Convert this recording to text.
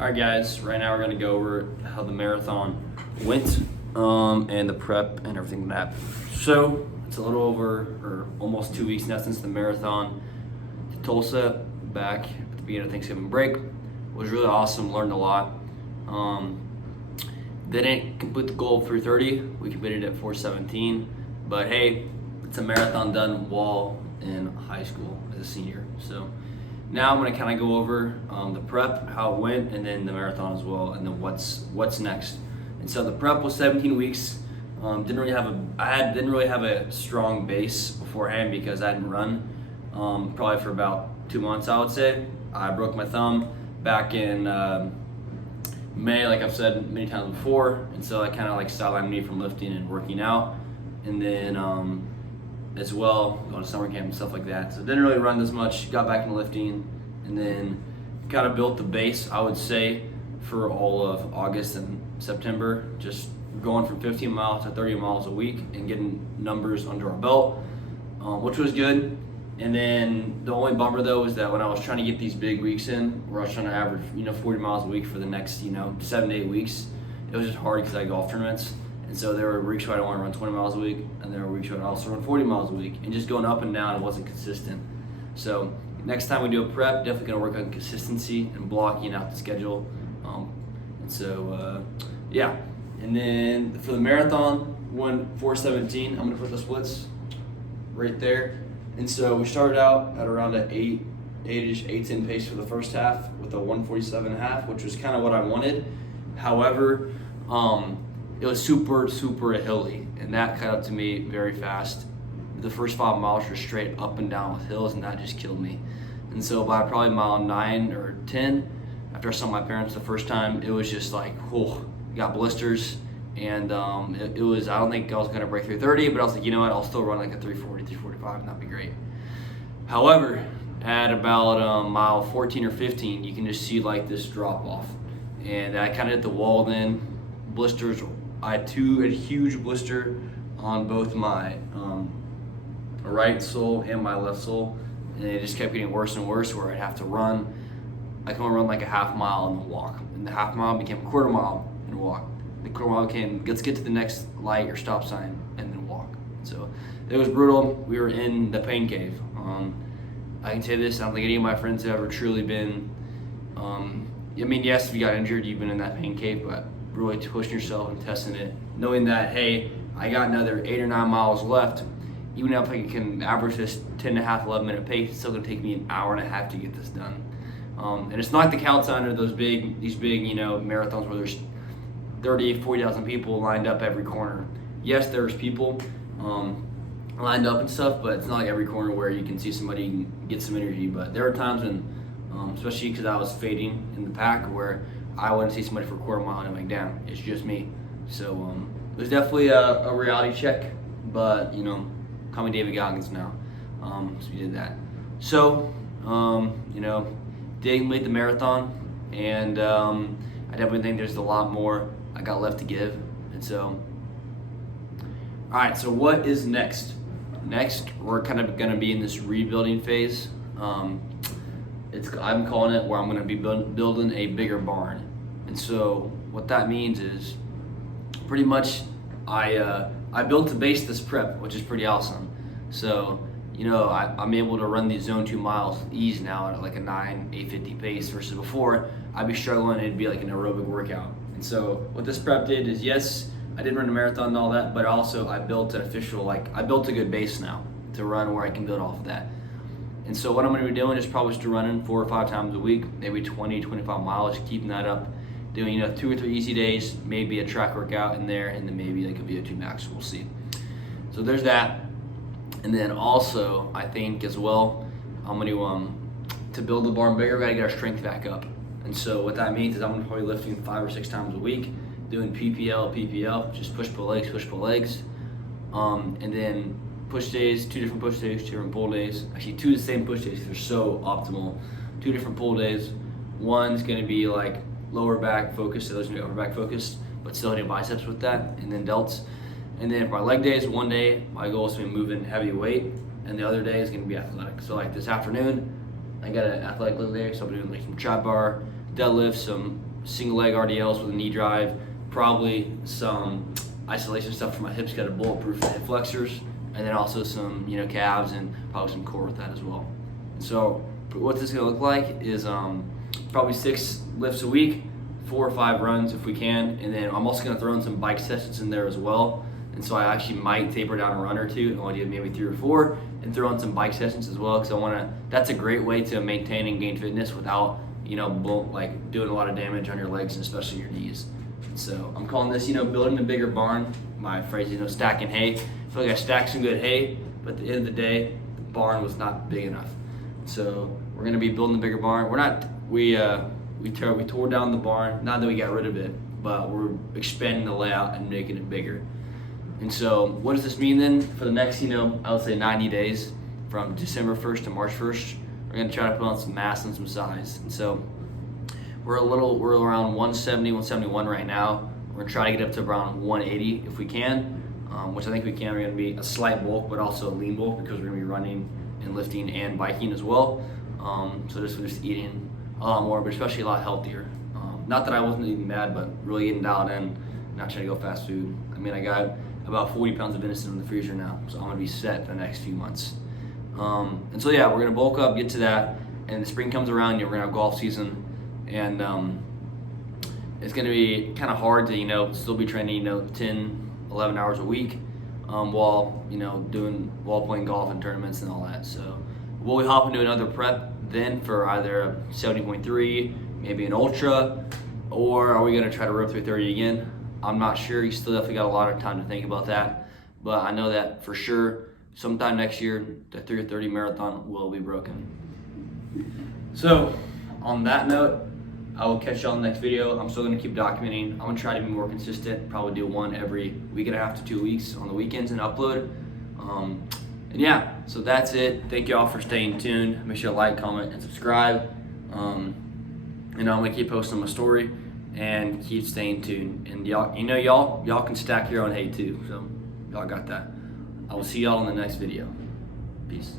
Alright guys, right now we're going to go over how the marathon went and the prep and everything that happened. So, it's a little over, or almost 2 weeks now since the marathon to Tulsa, back at the beginning of Thanksgiving break. It was really awesome, learned a lot. Didn't complete the goal of 3:30, we completed at 4:17, but hey, it's a marathon done while in high school as a senior. So now I'm gonna kind of go over the prep, how it went, and then the marathon as well, and then what's next. And so the prep was 17 weeks. Didn't really have a strong base beforehand because I hadn't run probably for about 2 months. I would say I broke my thumb back in May, like I've said many times before, and so that kind of like sidelined me from lifting and working out, and then as well going to summer camp and stuff like that. So didn't really run this much, got back into lifting, and then kind of built the base, I would say, for all of August and September, just going from 15 miles to 30 miles a week and getting numbers under our belt, which was good. And then the only bummer though is that when I was trying to get these big weeks in, where I was trying to average 40 miles a week for the next 7 to 8 weeks, it was just hard because I had golf tournaments. And so there were weeks where I wanted to run 20 miles a week, and there were weeks where I'd also run 40 miles a week, and just going up and down, it wasn't consistent. So next time we do a prep, definitely gonna work on consistency and blocking out the schedule. Yeah. And then for the marathon, won 4:17. I'm gonna put the splits right there. And so we started out at around an 8:10 pace for the first half with a 1:47.5, which was kind of what I wanted. However, it was super hilly, and that caught up to me very fast. The first 5 miles were straight up and down with hills, and that just killed me. And so by probably mile 9 or 10, after I saw my parents the first time, it was just like, whew, got blisters. And it was, I don't think I was gonna break 3:30, but I was like, you know what, I'll still run like a 3:40, 3:45, and that'd be great. However, at about mile 14 or 15, you can just see like this drop off. And I kind of hit the wall then, blisters. I had a huge blister on both my right sole and my left sole, and it just kept getting worse and worse, where I'd have to run. I can only run like a half mile and then walk, and the half mile became a quarter mile and walk. The quarter mile became, let's get to the next light or stop sign and then walk. So it was brutal. We were in the pain cave. I can say this, I don't think any of my friends have ever truly been, yes, if you got injured, you've been in that pain cave, but really pushing yourself and testing it, knowing that, hey, I got another 8 or 9 miles left. Even if I can average this 10.5, 11-minute pace, it's still gonna take me an hour and a half to get this done. And it's not like the Caliton or these big, marathons where there's 30, 40,000 people lined up every corner. Yes, there's people lined up and stuff, but it's not like every corner where you can see somebody and get some energy. But there were times when, especially because I was fading in the pack, where I wouldn't see somebody for a quarter mile and I'm like, damn, it's just me. So it was definitely a reality check, but call me David Goggins now. So we did that. So, didn't complete the marathon, and I definitely think there's a lot more I got left to give. And so, all right, so what is next? Next, we're kind of gonna be in this rebuilding phase. I'm calling it, where I'm gonna be building a bigger barn. And so what that means is pretty much I built the base this prep, which is pretty awesome. So, I'm able to run these zone 2 miles with ease now at like a 8:50 pace, versus before I'd be struggling and it'd be like an aerobic workout. And so what this prep did is, yes, I did run a marathon and all that, but also I built an I built a good base now to run where I can build off of that. And so what I'm gonna be doing is probably just running 4 or 5 times a week, maybe 20, 25 miles, keeping that up. Doing 2 or 3 easy days, maybe a track workout in there, and then maybe like a VO2 max, we'll see. So there's that. And then also, I think as well, I'm gonna, to build the barn bigger, we gotta get our strength back up. And so what that means is I'm gonna probably lifting 5 or 6 times a week, doing PPL, just push-pull legs. And then push days, 2 different push days, 2 different pull days. Actually, 2 of the same push days, they're so optimal. 2 different pull days. One's gonna be like lower back focused, the other's gonna be upper back focused, but still hitting biceps with that, and then delts. And then for my leg days, one day my goal is to be moving heavy weight, and the other day is gonna be athletic. So like this afternoon, I got an athletic leg day, so I'm doing like some trap bar, deadlift, some single leg RDLs with a knee drive, probably some isolation stuff for my hips, got a bulletproof hip flexors, and then also some calves and probably some core with that as well. So what this is gonna look like is probably 6 lifts a week, 4 or 5 runs if we can, and then I'm also gonna throw in some bike sessions in there as well. And so I actually might taper down a run or two, and I'll do maybe 3 or 4, and throw in some bike sessions as well, because I wanna. That's a great way to maintain and gain fitness without like doing a lot of damage on your legs and especially your knees. So I'm calling this building a bigger barn. My phrase stacking hay. I feel like I stacked some good hay, but at the end of the day, the barn was not big enough. So we're gonna be building a bigger barn. We tore down the barn. Not that we got rid of it, but we're expanding the layout and making it bigger. And so what does this mean then for the next I would say 90 days, from December 1st to March 1st? We're gonna try to put on some mass and some size. And so we're around 170, 171 right now. We're gonna try to get up to around 180 if we can, which I think we can. We're gonna be a slight bulk, but also a lean bulk, because we're gonna be running and lifting and biking as well. So just eating a lot more, but especially a lot healthier. Not that I wasn't eating bad, but really getting dialed in, not trying to go fast food. I mean, I got about 40 pounds of venison in the freezer now, so I'm gonna be set for the next few months. And so yeah, we're gonna bulk up, get to that, and the spring comes around, we're gonna have golf season, and it's gonna be kind of hard to still be training 10, 11 hours a week while playing golf and tournaments and all that. So will we hop into another prep then for either a 70.3, maybe an ultra, or are we gonna try to row 330 again? I'm not sure. You still definitely got a lot of time to think about that, but I know that for sure sometime next year the 330 marathon will be broken. So on that note, I will catch y'all in the next video. I'm still gonna keep documenting. I'm gonna try to be more consistent, probably do one every week and a half to 2 weeks on the weekends and upload. And yeah, so that's it. Thank y'all for staying tuned. Make sure to like, comment, and subscribe. I'm gonna keep posting my story and keep staying tuned. And y'all can stack your own hay too. So y'all got that. I will see y'all in the next video. Peace.